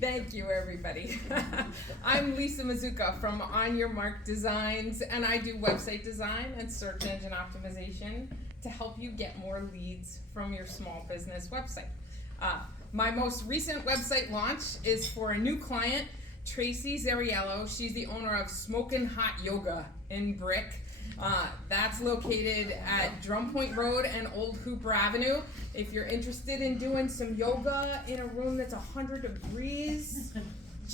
Thank you, everybody. I'm Lisa Mazuka from On Your Mark Designs, and I do website design and search engine optimization to help you get more leads from your small business website. My most recent website launch is for a new client, Tracy Zariello. She's the owner of Smokin' Hot Yoga in Brick. That's located at Drum Point Road and Old Hooper Avenue. If you're interested in doing some yoga in a room that's 100 degrees,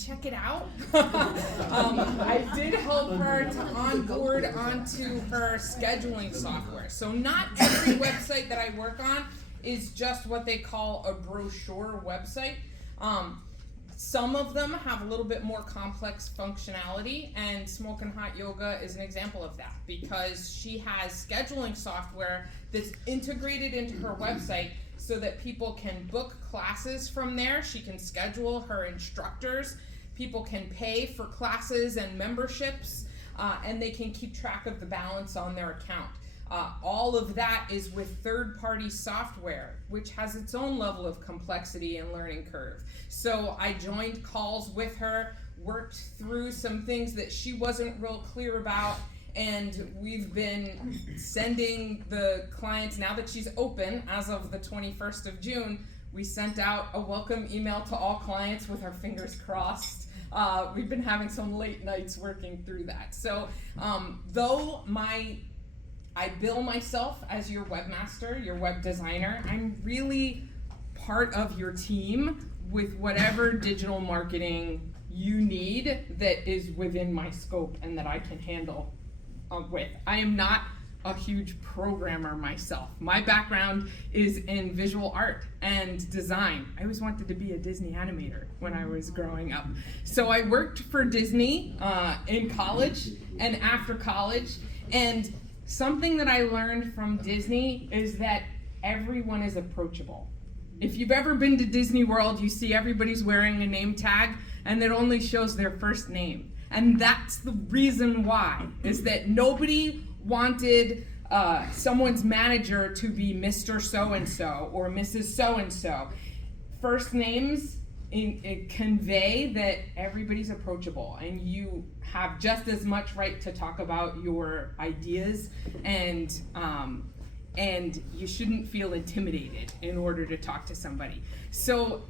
check it out. I did help her to onboard onto her scheduling software. So not every website that I work on is just what they call a brochure website. Some of them have a little bit more complex functionality, and Smokin' Hot Yoga is an example of that because she has scheduling software that's integrated into her website so that people can book classes from there. She can schedule her instructors. People can pay for classes and memberships, and they can keep track of the balance on their account. All of that is with third-party software, which has its own level of complexity and learning curve. So I joined calls with her, worked through some things that she wasn't real clear about, and we've been sending the clients, now that she's open, as of the 21st of June, we sent out a welcome email to all clients with our fingers crossed. We've been having some late nights working through that. So though I bill myself as your webmaster, your web designer, I'm really part of your team with whatever digital marketing you need that is within my scope and that I can handle with. I am not a huge programmer myself. My background is in visual art and design. I always wanted to be a Disney animator when I was growing up. So I worked for Disney in college and after college, and something that I learned from Disney is that everyone is approachable. If you've ever been to Disney World, you see everybody's wearing a name tag and it only shows their first name. And that's the reason why, is that nobody wanted someone's manager to be Mr. So-and-so or Mrs. So-and-so. First names convey that everybody's approachable and you have just as much right to talk about your ideas, and you shouldn't feel intimidated in order to talk to somebody. So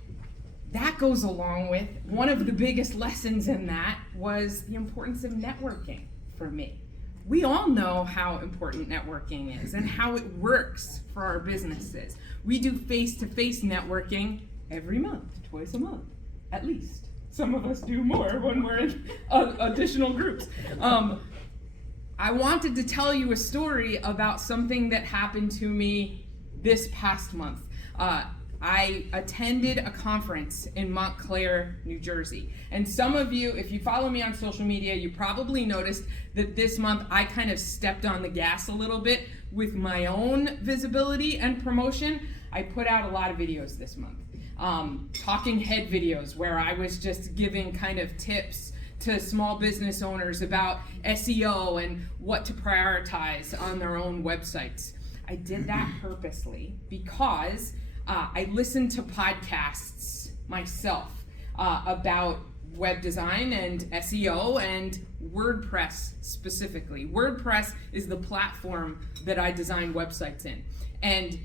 that goes along with one of the biggest lessons in that was the importance of networking for me. We all know how important networking is and how it works for our businesses. We do face-to-face networking every month, twice a month, at least. Some of us do more when we're in additional groups. I wanted to tell you a story about something that happened to me this past month. I attended a conference in Montclair, New Jersey. And some of you, if you follow me on social media, you probably noticed that this month I kind of stepped on the gas a little bit with my own visibility and promotion. I put out a lot of videos this month. Talking head videos where I was just giving kind of tips to small business owners about SEO and what to prioritize on their own websites. I did that purposely because I listened to podcasts myself about web design and SEO and WordPress specifically. WordPress is the platform that I design websites in, and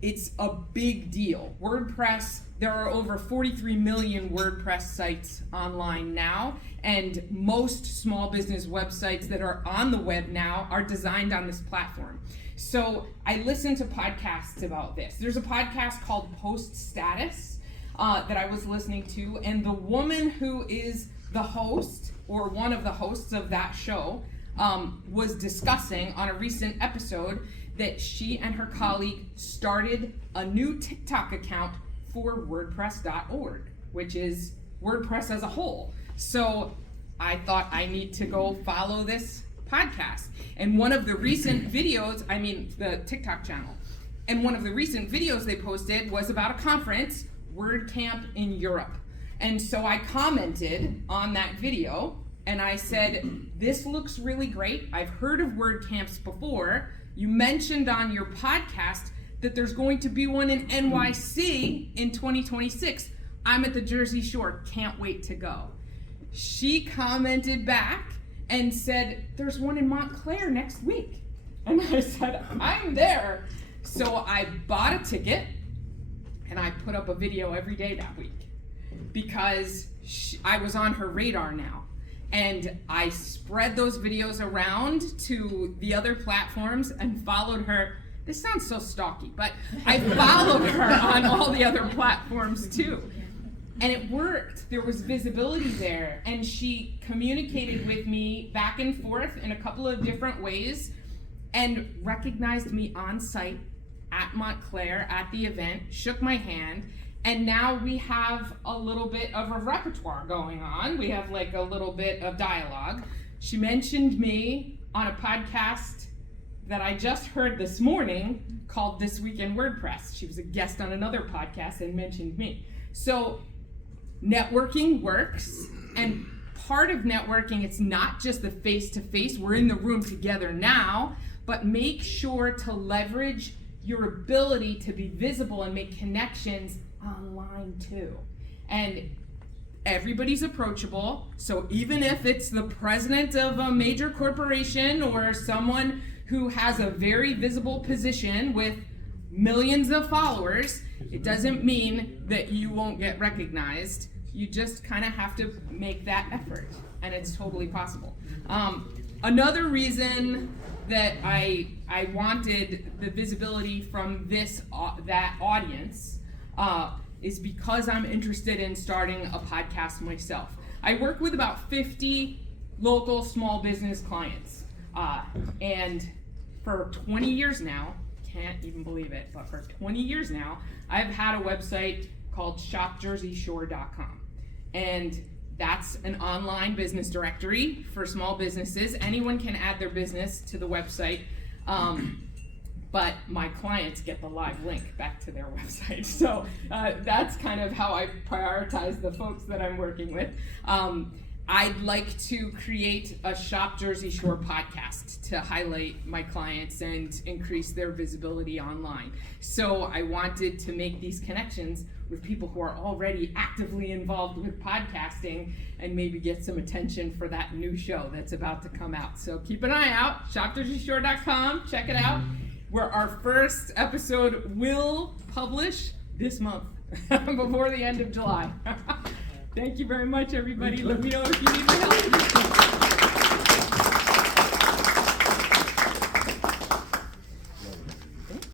it's a big deal. WordPress, there are over 43 million WordPress sites online now, and most small business websites that are on the web now are designed on this platform. So I listen to podcasts about this. There's a podcast called Post Status that I was listening to, and the woman who is the host, or one of the hosts of that show, was discussing on a recent episode that she and her colleague started a new TikTok account for WordPress.org, which is WordPress as a whole. So I thought I need to go follow this podcast. And one of the recent videos, the TikTok channel, and one of the recent videos they posted was about a conference, WordCamp in Europe. And so I commented on that video and I said, this looks really great. I've heard of WordCamps before. You mentioned on your podcast that there's going to be one in NYC in 2026. I'm at the Jersey Shore, can't wait to go. She commented back and said, there's one in Montclair next week. And I said, I'm there. So I bought a ticket and I put up a video every day that week because I was on her radar now. And I spread those videos around to the other platforms and followed her. This sounds so stalky, but I followed her on all the other platforms too. And it worked. There was visibility there. And she communicated with me back and forth in a couple of different ways and recognized me on site at Montclair at the event, shook my hand. And now we have a little bit of a repertoire going on. We have like a little bit of dialogue. She mentioned me on a podcast that I just heard this morning called This Week in WordPress. She was a guest on another podcast and mentioned me. So networking works, and part of networking, it's not just the face-to-face, we're in the room together now, but make sure to leverage your ability to be visible and make connections online too. And everybody's approachable, so even if it's the president of a major corporation or someone who has a very visible position with millions of followers, it doesn't mean that you won't get recognized. You just kind of have to make that effort, and it's totally possible. Another reason that I wanted the visibility from that audience is because I'm interested in starting a podcast myself. I work with about 50 local small business clients, and for 20 years now, can't even believe it, but for 20 years now, I've had a website called shopjerseyshore.com, and that's an online business directory for small businesses. Anyone can add their business to the website, but my clients get the live link back to their website. So that's kind of how I prioritize the folks that I'm working with. I'd like to create a Shop Jersey Shore podcast to highlight my clients and increase their visibility online. So I wanted to make these connections with people who are already actively involved with podcasting and maybe get some attention for that new show that's about to come out. So keep an eye out, shopjerseyshore.com, check it out, where our first episode will publish this month before the end of July. Thank you very much, everybody. Let me know if you need my help.